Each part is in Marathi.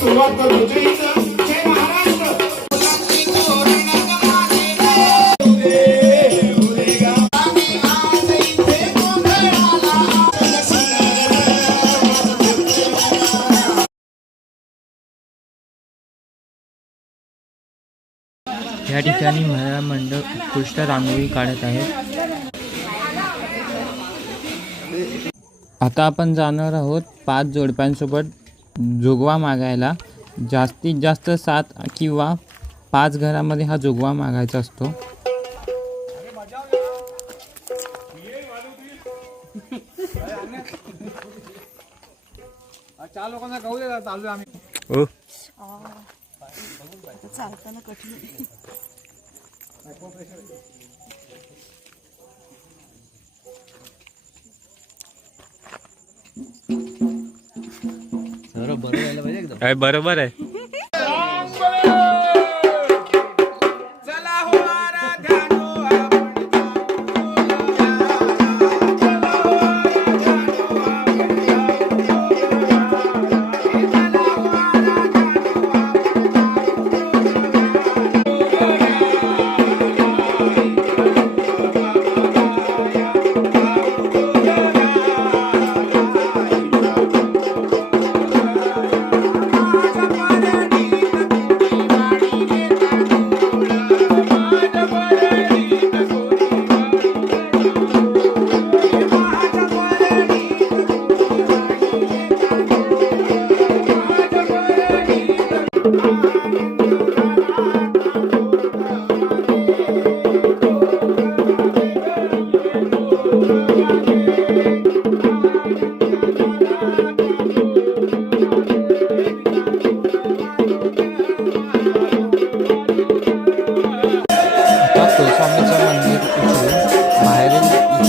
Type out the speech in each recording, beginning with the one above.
सुरुवात करतो या ठिकाणी महिला मंडळ उत्कृष्ट रांगोळी काढत आहे आता आपण जाणार आहोत पाच जोडप्यांसोबत जोगवा मागायला. जास्तीत जास्त सात किंवा पाच घरामध्ये हा जोगवा मागायचा असतो. चार लोकांना कहू दे चालू आम्ही. हो. चालताना कठीण. काय बरोबर आहे.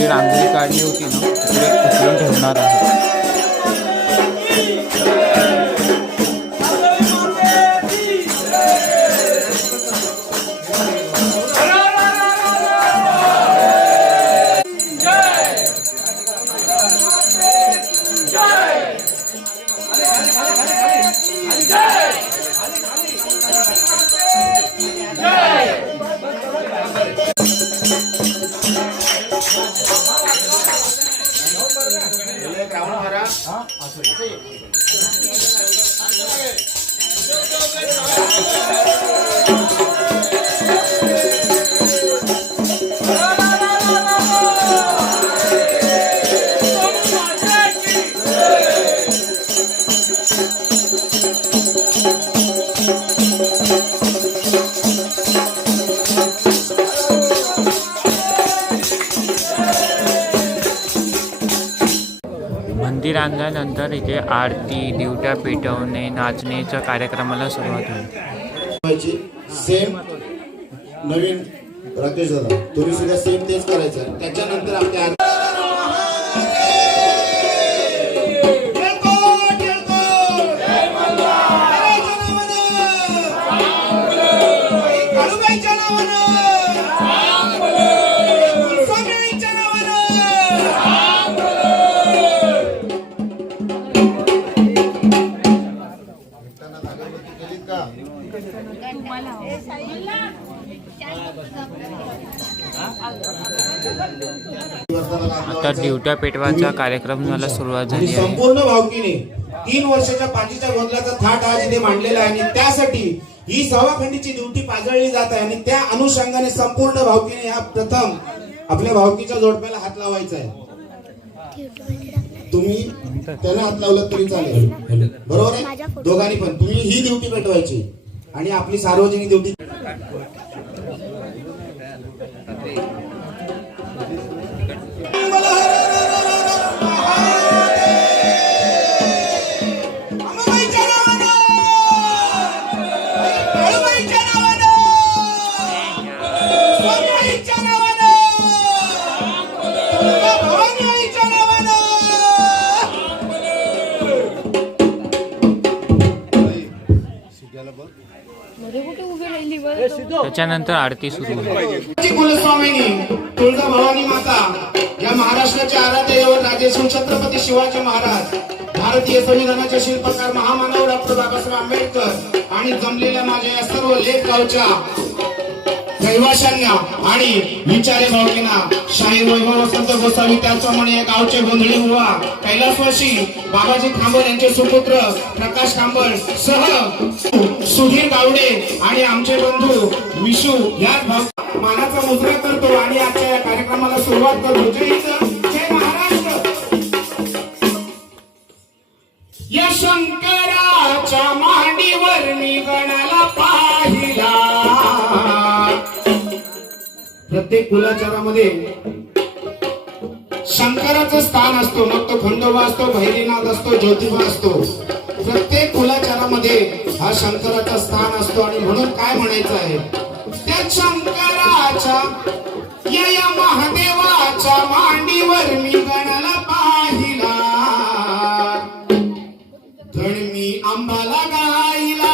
रांगोळी काढली होती ना तिकडे उचलून ठेवणार आहे. मंदिर इथे आरती दिवट्या पेटवणे नाचण्याच्या कार्यक्रमाला सुरुवात होईल. सेम नवीन राकेश दादा. तुम्ही सुद्धा सेम तेच करायचं. त्याच्यानंतर आपल्या आता दिवट्या पेटवायचा कार्यक्रम झाला सुरुवात आणि झाली आहे. संपूर्ण भावकीने तीन वर्षाच्या पाठीच्या गोंधळाचा थाट आज इथे मांडलेला आहे आणि त्यासाठी ही सवाखंडीची ड्युटी पाजळली जात आहे आणि त्या अनुषंगाने संपूर्ण भावकीने ह्या प्रथम आपल्या भावकीच्या जोडप्याला हात लावायचा आहे. तुम्ही त्याला हात लावलं तरी चालेल. बरोबर आहे? दोघांनी पण. तुम्ही ही ड्युटी पेटवायची आणि आपली सार्वजनिक ड्युटी त्याच्यानंतर आरती सुरू होईल. कुलस्वामिनी तुळजा भवानी माता या महाराष्ट्राचे आराध्य दैवत राजेश्वर छत्रपती शिवाजी महाराज भारतीय संविधानाचे शिल्पकार महामानव डॉक्टर बाबासाहेब आंबेडकर आणि जमलेल्या माझ्या या सर्व लेख गावच्या रहिवाशांना आणि विचारे भावकीना शाहीर वैभव वसंत गोसावी त्याचप्रमाणे या गावचे गोंधळी हुवा कैलासवाशी बाबाजी खांबळ यांचे सुपुत्र प्रकाश खांबळ सह सुधीर गावडे आणि आमचे बंधू विशू याच भाव मानाचा मुद्रा करतो आणि आजच्या या कार्यक्रमाला सुरुवात करतो. जय जय महाराष्ट्र. या शंकराच्या मांडीवर मी गणाला प्रत्येक कुलाचारामध्ये शंकराचं स्थान असतो. मग तो खंडोबा असतो भैरीनाथ असतो ज्योतिबा असतो. प्रत्येक कुलाचारामध्ये हा शंकराचा स्थान असतो. आणि म्हणून काय म्हणायचं आहे? त्या शंकराच्या या या महादेवाच्या मांडीवर मी गणाला पाहिला. धण मी आंबाला गायला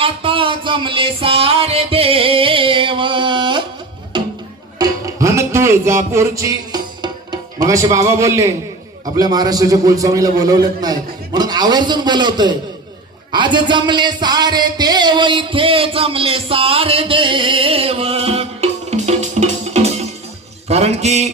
आता जमले सारे देव. अन तुळजापूरची मग असे बाबा बोलले आपल्या महाराष्ट्राच्या कुलस्वामीला बोलवलेत नाही. म्हणून आवर्जून बोलवतोय. आज जमले सारे देव इथे जमले सारे देव. कारण की